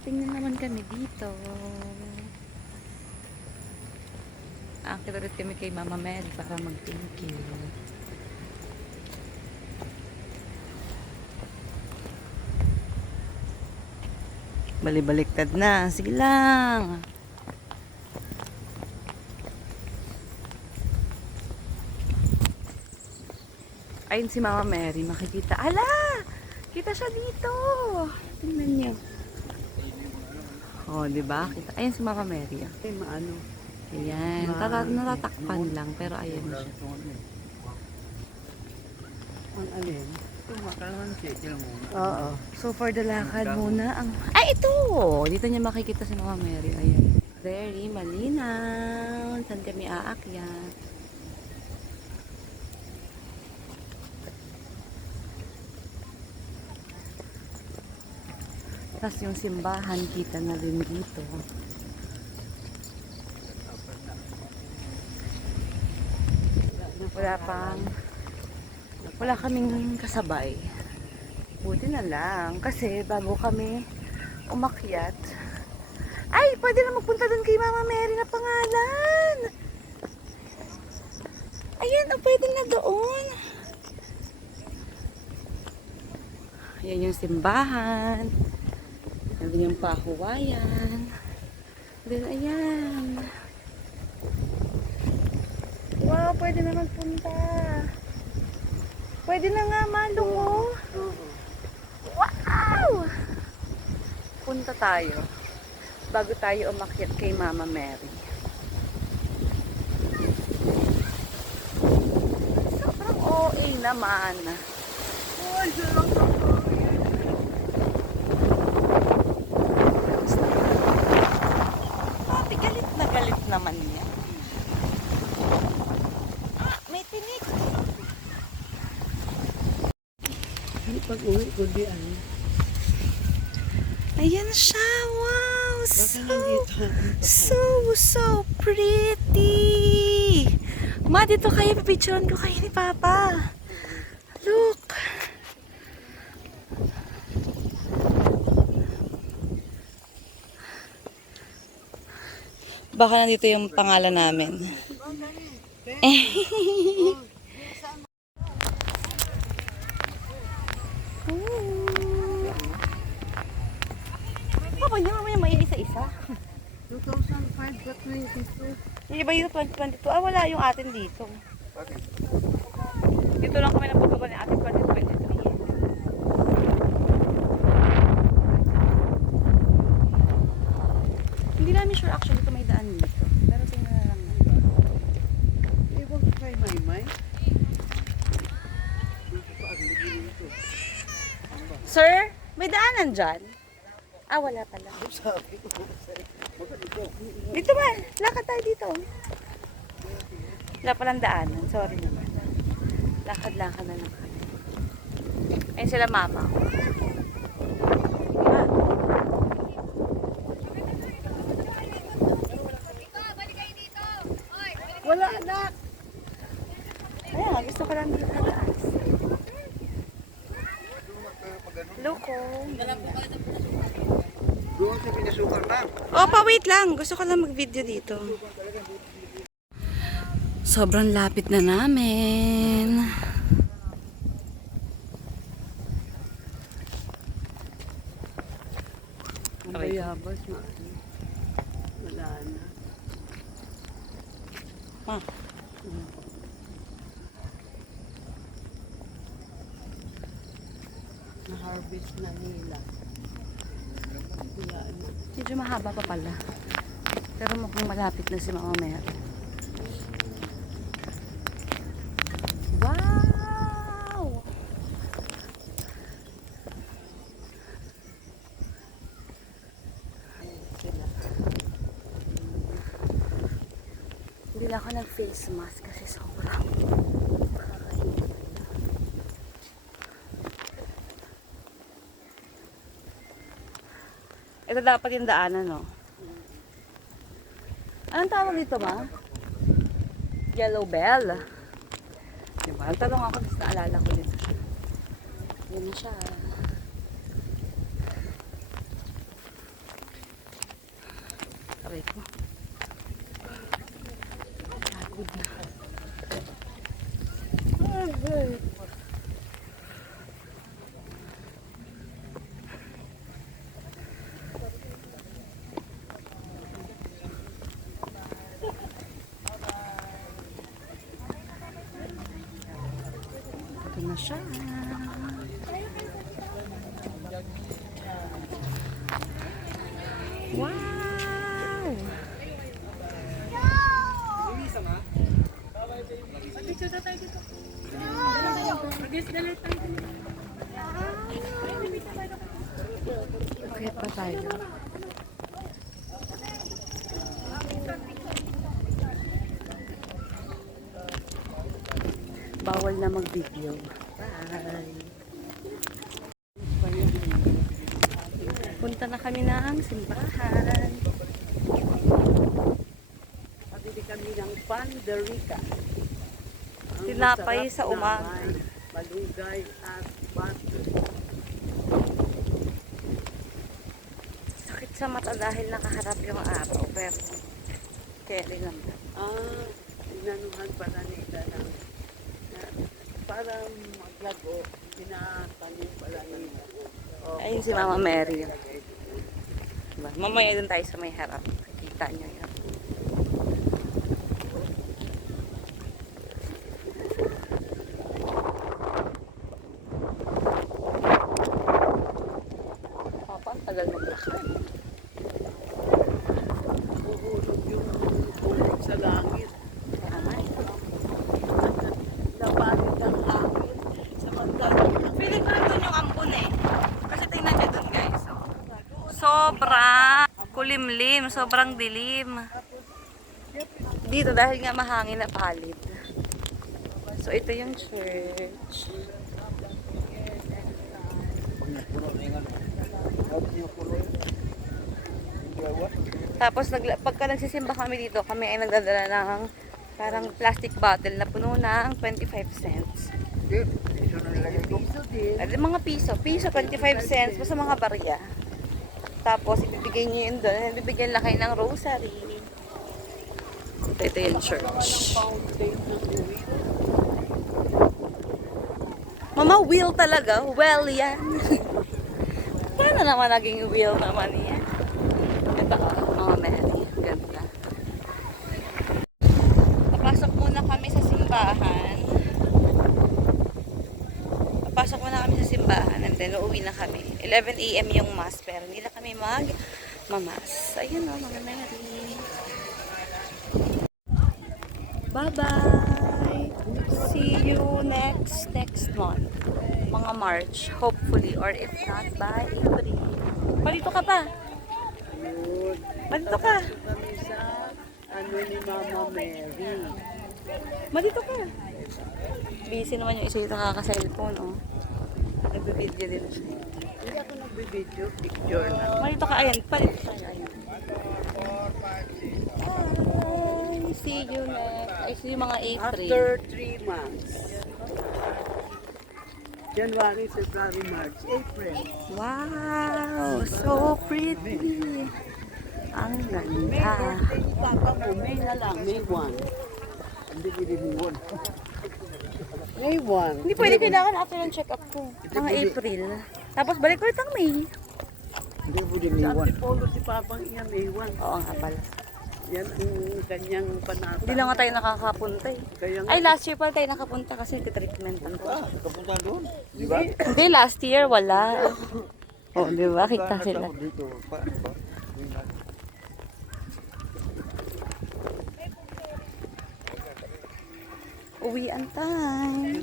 Shopping na naman kami dito. Aakit ulit kami kay Mama Mel para mag-thank you. Bali-baliktad na. Sige lang. Ayun si Mama Mary. Makikita. Ala! Kita siya dito. Tingnan niyo. Oh, di ba? Kita. Ayun si Mama Mary. Ay, maano. Ayan. Natatakpan lang. Pero ayan siya. Ang alin? Oo. So for the lakad muna ang... Ay, ito! Dito niya makikita si Mama Mary. Ayan. Very malinaw. Saan kami aakyat? Tapos yung simbahan, kita na rin dito. Wala kaming kasabay. Buti na lang. Kasi bago kami umakyat, ay, pwede na magpunta doon kay Mama Mary na pangalan. Ayan, pwede na doon. Ayan yung simbahan. Ayan yung pahuwayan. Then, ayan. Wow, pwede na magpunta. Pwede na nga, malungo. Wow! Punta tayo. Bago tayo umakyat kay Mama Mary. Sobrang OA naman. Pati galit na galit naman niya. May tinik. Pag-uwi ko di ano. Ayan siya. Wow! So pretty! Ma, dito kayo. Papicturean ko kayo ni Papa. Look! Baka nandito yung pangalan namin. Papa niya, mamaya may isa-isa. 2005 ba 22? Yung iba yung 2022. Ah, wala yung atin dito. Dito lang kami napagawa ni atin 2023. Hindi namin sure actually kung may daan dito. Pero tingnan na lang natin. Ewan ko kay Maymay. Sir, may daanan dyan? Ah, wala pala. Sabi ko Dito ba? Lakad tayo dito. Wala palang daanan. Sorry naman. Lakad-lakad na lang kami. Ayun sila mama. Ah. wala anak. Ayan, gusto ko lang dito na taas. Loko. Doon sa pinasukar na. Opa, wait lang. Gusto ko lang mag-video dito. Sobrang lapit na namin. Ang bayabas na. Wala na. Ah. Na-harvest na nila. Wala na. Medyo mahaba pa pala. Pero mukhang malapit na si Mama Mary. Wow! Sila. Hindi na ako nag-face mask kasi sobrang ito dapat yung daanan, no? Anong tawag dito, ma? Yellow Bell. Diba? Tanong ako, tapos naalala ko dito siya. Yan na siya. na siya. Wow! Kaya pa tayo. Bawal na mag-video. Bye! Punta na kami ng simbahan. Pabili kami ng Panderica. Ang Tinapay masarap sa na umaga. may malunggay at butter. Sakit sa mata dahil nakaharap yung araw. Pero, carry lang. Inanuhan pala nila ng para maglago, pinatanim pala nila. Ayun si Mama Mary. Diba? Mamaya dun tayo sa may harap. Kita nyo yun. Papa, ang tagal maglakad. Uhulog yung ulog sa langit. Tama. Labanin ng hangin. Samantalang Feeling ko nandun yung ambon eh. Kasi tingnan nyo dun guys. Oh. Sobrang kulimlim, sobrang dilim. Dito dahil nga mahangin na palid. So ito yung church. Tapos pagka nagsisimba kami dito, kami ay nagdadala ng parang plastic bottle na puno ng 25 cents. piso din. At mga piso, 25 cents, basta mga barya. Tapos ibibigay niyo yun doon, ibibigyan lang kayo ng rosary. Ito yung church. Fountain ng uwi. Mama, wheel talaga? Well, yan. Paano naman naging wheel naman yan? Ito, Mama Mary. Ganda. Papasok muna kami sa simbahan. Papasok muna kami sa simbahan and then uuwi na kami. 11 AM yung mass pero hindi na kami mag-mamas. Ayun o, Mama Mary. Bye-bye! See you next month. Mga March, hopefully. Or if not, by April. Palito ka pa. Yun. Malito ka. Kami sa ni Mama Mary. Malito ka. Busy naman yung isa yung nakaka-cellphone, oh. Nagbe-video din siya. Hindi ako nagbibideo, picture na. Malito ka, ayan. Palito ka. Ayan. Bye! See you next. I see you mga April. After 3 months. January, February, March, April. Wow! So pretty! Ang May ganda. birthday ni Papa mo, May na lang, May 1. Hindi pwede May 1. May 1. Hindi pwede kailangan after ng check-up ko. Mga April. Tapos balik ulit ang May. Hindi pwede May 1. Sa Antipolo si Papang iya May 1. Oo nga pala. Yan ang kanyang panata. Hindi lang nga tayo nakakapunta eh. Kaya nga, Ay, last year pala tayo nakapunta kasi nag-treatment ako. kapunta doon. Di ba? Hindi, last year wala. Oo, di ba? Kita sila. Dito. Uwian time.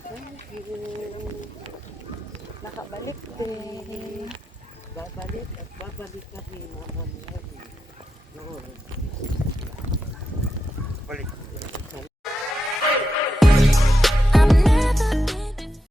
Nakabalik din. Babalik at babalik kami, Mama Mary. Doon. Balik.